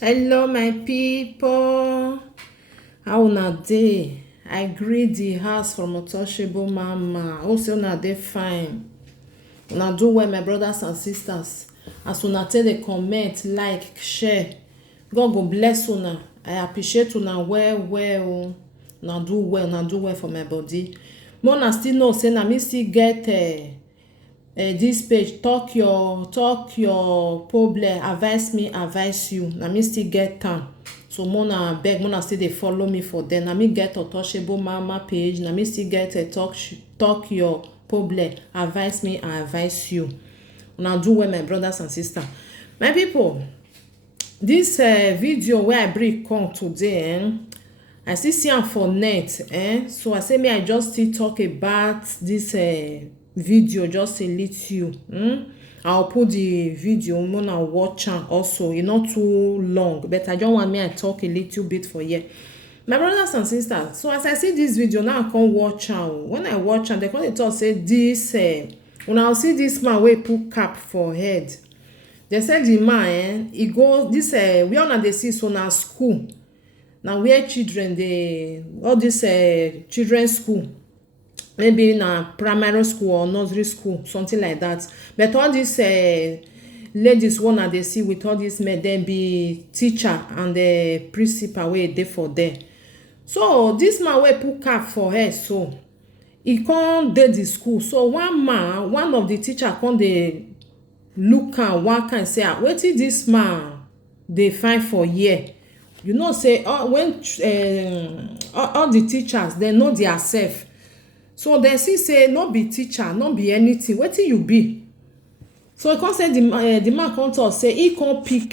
Hello my people, how una dey? I greet the house from Untouchable Mama. Also una dey fine. Una do well my brothers and sisters. As una take dey comment, like, share. God go bless una. I appreciate una well well. Una do well for my body. But una still know say na me still get this page talk your problem, advise me advise you. Na me still get am, so mona beg mona still dey follow me for there. Na me get Untouchable Mama page. Na me still get a talk your problem, advise me and advise you. Una do well my brothers and sisters. My people, this video wey I bring come today, I still see am for net, so I say may I just still talk about this video just a little. I'll put the video una watch am also. E not too long, but I just want me I talk a little bit for here. My brothers and sisters, so as I see this video now, I come watch am. When I watch am, they come dey talk say this una see this man wey put cap for head. They say the man he go this where una dey see so na school. Na where children dey, all this children's school, maybe na primary school or nursery school, something like that. But all these ladies one na dey see with all these men, dem be teacher and the principal wey dey for there. So this man wey put cap for head, so he come dey the school. So one of the teacher come dey look am one kind say, wetin this man dey find for here? You know say when all the teachers dem know their self, so dem see say no be teacher, no be anything, wetin you be? So he come say the man come talk say he come pick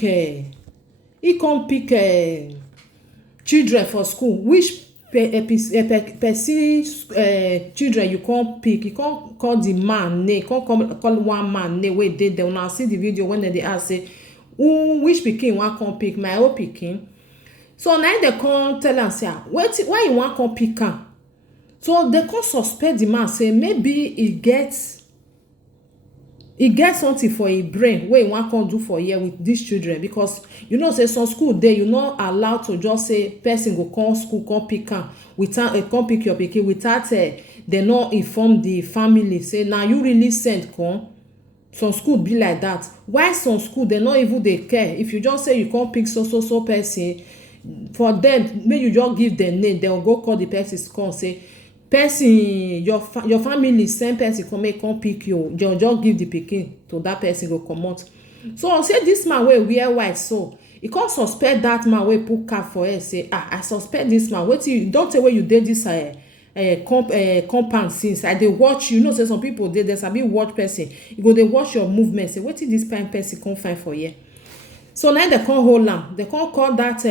children for school. Which person children you come pick? He come call the man name, call one man name wey dey there. Una see the video when dem dey ask say which pikin wan come pick? My own pikin. So na dem come tell am say wetin, why you wan come pick am? So they come suspect the man say maybe he get something for him brain wey he wan come do for here with these children. Because you know say some school dey, you not allowed to just say person go come school come pick am without come pick your pikin without they no inform the family say na you really send come. Some school be like that. Why some school they not even dey care if you just say you come pick so person. For them, make you just give them name, dem go call the person come say person your family send person come make come pick you. Just give the pikin to that person go comot. So say this man wey wear white, so he come suspect that man wey put cap for head say I suspect this man. Wetin you don tell wey you dey this compound since I dey watch you. Know say some people dey sabi watch person. You go dey watch your movement, say wetin this kind person come find for here. So now they come hold am, they come call that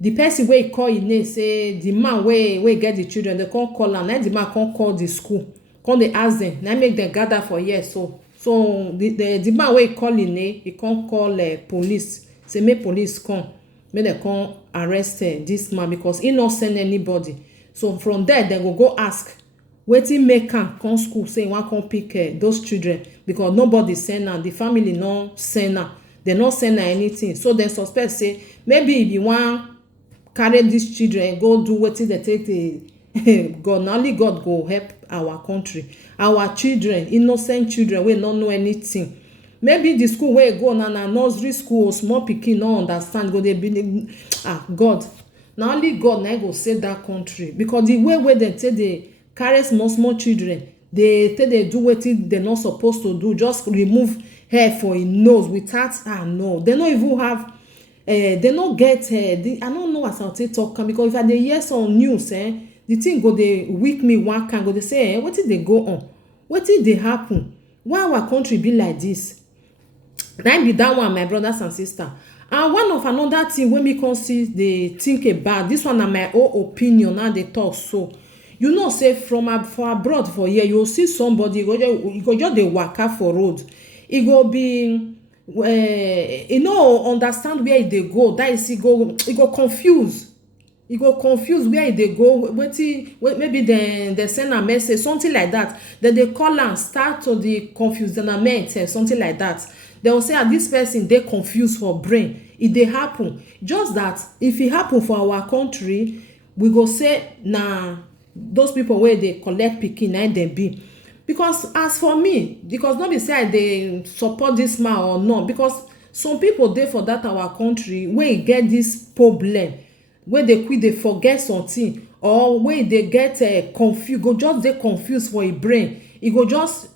the person wey call him name say the man wey get the children. They come call am. Now the man come call the school, come dey ask them. Now make them gather for here. So the man wey call him name, he come call police. Say make police come, make them come arrest this man because he not send anybody. So from there they go ask wetin make am come school say he wan come pick those children because nobody send am. The family no send am. They no send anything. So they suspect say maybe if you wan carry these children go do wetin they take dey God, na only God go help our country, our children, innocent children wey no know anything. Maybe the school wey go na nursery school, small pikin no understand, go dey be God. Na only God na go save that country because the way wey dem take dey carry small children, they take dey do wetin they not supposed to do, just remove hair for him nose without no, they no even have they no get I don't know as I take talk because if I dey hear some news the thing go dey weak me one kind. Go dey say wetin dey go on, wetin dey happen, why our country be like this? Na be that one my brothers and sisters. And one of another thing wey me come see dey think about, this one na my own opinion now dey talk. So you know say for abroad for here, you see somebody you go just dey waka for road, e go be e no understand where e dey go. That is, e go confuse where e dey go. Wetin maybe dem send am message, something like that. Dem dey call am, start to dey confuse dem, something like that. They will say this person dey confused for brain. e dey happen. Just that if e happen for our country, we go say na those people wey dey collect pikin na dem be. Because as for me, because no be say I dey support this man or not, because some people dey for that our country wey get this problem, wey dey quick dey forget something, or wey dey get confused, go just dey confused for e brain. E go just,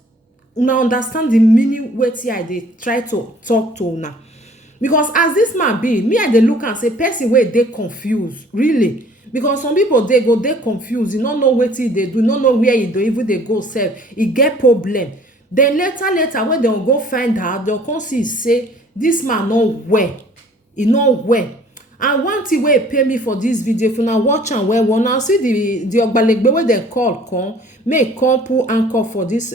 una understand the meaning wetin I dey try to talk to una. Because as this man be, me I dey look am say person wey dey confused really. Because some people dey go dey confused, e no know wetin e dey do, no know where e dey even dey go sef, e get problem. Then later when dem go find out, dem come see say this man no well, e no well. And one thing wey pay me for this video, if una watch am well, una see the ogbalegbe wey dem call come, make come put anchor for this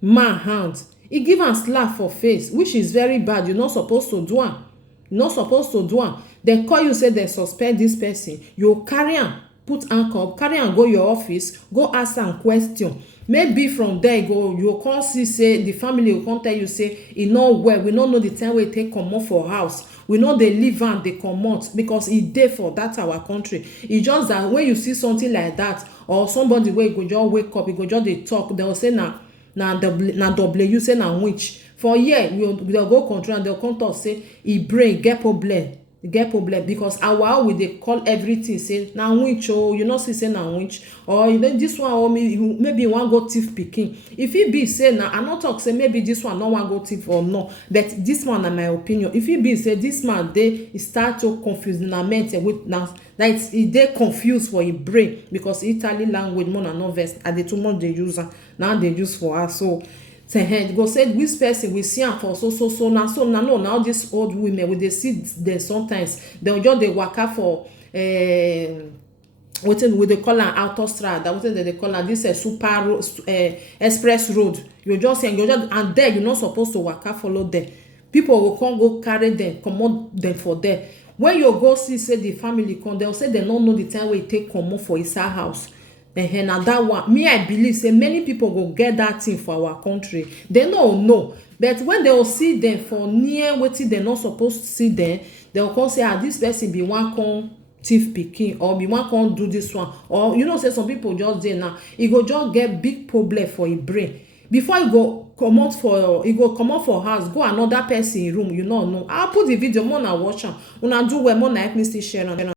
man hand. E give am slap for face, which is very bad. You no suppose to do am. You no suppose to do am. Dem call you say dem suspend this person, you carry am put anchor, carry am go your office, go ask am question. Maybe from there you come see say the family go come tell you say e no well, we no know the time wey e take comot for house, we no dey leave am dey comot because e dey for that our country. E just that when you see something like that, or somebody wey go just wake up, e go just dey talk, dem go say na w say na witch. For here they'll go control and they'll come talk say e brain get problem, because our we dey call everything say na witch. Oh, you know, see say na witch, or you know this one, or maybe you wan go thief pikin. If it be say na, I no talk say maybe this one no wan go thief or no, but this one na my opinion. If it be say this man dey start to confuse na mente with now, that e dey confused for e brain, because Italy language more na no vex, and the too much dey use am now, dey use for her. So go say which person we see am for so now. So now this old women we dey see them sometimes, dem just dey waka for wetin we dey call am autostrada, wetin dem dey call am this super express road. You just see, and there you no suppose to waka follow them. People go come go carry them, comot them for there. When you go see say the family come, dem say dem no know the time wey e take comot for inside house. Na that one, me I believe say many people go get that thing for our country. They no know, but when they will see them for near wetin dem no suppose to see them, they will come say this person be one come thief pikin, or be one come do this one, or you know say some people just dey now, e go just get big problem for e brain. Before e go comot for house, go another person room, you no know. I'll put the video, more na watch am. Una do well, more na help me still share am.